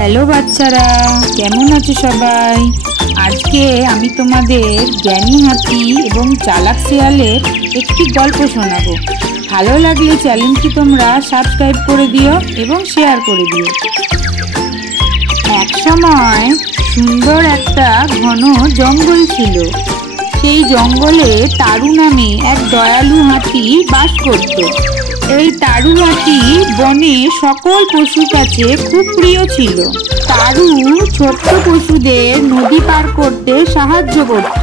Hello বাচ্চারা, কেমন আছো সবাই? আজকে আমি তোমাদের জ্ঞানী হাতি এবং চালাক শিয়ালের একটি গল্প শোনাবো। ভালো লাগলে চ্যানেলটি তোমরা সাবস্ক্রাইব করে দিও এবং শেয়ার করে দিও। এক সময় সুন্দর একটা ঘন জঙ্গল ছিল। সেই জঙ্গলে তারু নামে এক দয়ালু হাতি বাস করত। এই তারু হাতি বনে সকল পশুর কাছে খুব প্রিয় ছিল। তারু ছোট্ট পশুদের নদী পার করতে সাহায্য করত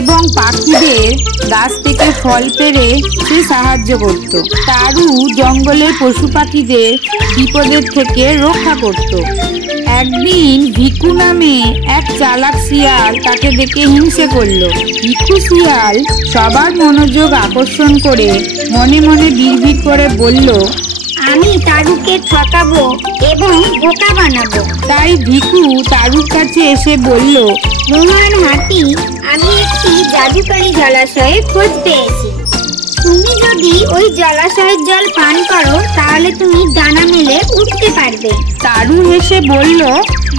এবং পাখিদের গাছ থেকে ফল পেড়ে সে সাহায্য করত। তারু জঙ্গলের পশু পাখিদের বিপদের থেকে রক্ষা করত। একদিন ভিকু নামে এক চালাক শিয়াল তাকে দেখে হিংসে করলো। ভিকু শিয়াল সবার মনোযোগ আকর্ষণ করে মনে মনে বিড়বিড় করে বলল, আমি তারুকে ঠকাবো এবং বোকা বানাবো। তাই ভিকু তারুর কাছে এসে বলল, মহান হাতি, আমি একটি জাদুকরী জলাশয়ে খোঁজ পেয়েছি। তুমি যদি ওই জলাশয়ের জল পান করো তাহলে তুমি ডানা মেলে উঠতে পারবে। তারু হেসে বলল,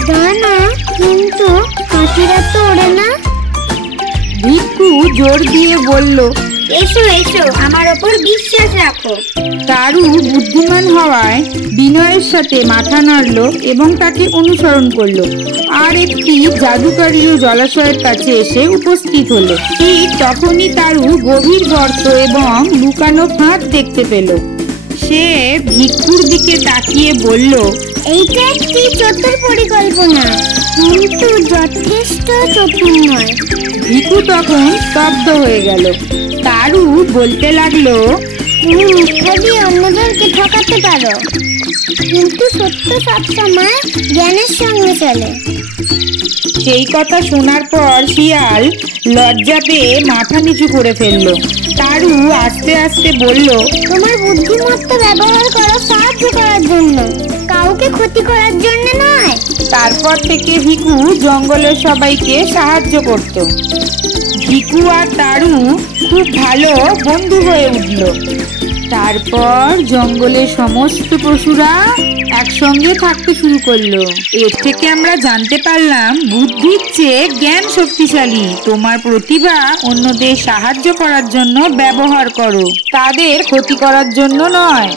ডানা? কিন্তু হাতিরা তো ওড়ে না। ভিকু জোর দিয়ে বলল, এসো এসো, আমার ওপর বিশ্বাস রাখো। তারু বুদ্ধিমান হওয়ায় বিনয়ের সাথে মাথা নাড়ল এবং তাকে অনুসরণ করলো আর একটি জাদুকরী জলাশয়ের কাছে এসে উপস্থিত হলো। ঠিক তখনই তারু গভীর গর্ত এবং লুকানো ফাঁদ দেখতে পেল। সে ভিক্ষুর দিকে তাকিয়ে বলল, এইটা একটি চতুর পরিকল্পনা, কিন্তু যথেষ্ট চতুর নয়। ভিকু তখন স্তব্ধ হয়ে গেল। তারু বলতে লাগলো, তুমি মিথ্যা দিয়ে অন্যদেরকে ঠকাতে পারো, কিন্তু সত্য সবসময় জ্ঞানের সঙ্গে চলে। সেই কথা শোনার পর শিয়াল লজ্জা পেয়ে মাথা নিচু করে ফেললো। তারু আস্তে আস্তে বলল, তোমার বুদ্ধিমত্তা ব্যবহার করো সাহায্য করার জন্য, কাউকে ক্ষতি করার জন্য নয়। তারপর থেকে ভিকু জঙ্গলের সবাইকে সাহায্য করত। ভিকু আর তারু খুব ভালো বন্ধু হয়ে উঠল। তারপর জঙ্গলের সমস্ত পশুরা একসঙ্গে থাকতে শুরু করলো। এর থেকে আমরা জানতে পারলাম, বুদ্ধির চেয়ে জ্ঞান শক্তিশালী। তোমার প্রতিভা অন্যদের সাহায্য করার জন্য ব্যবহার করো, তাদের ক্ষতি করার জন্য নয়।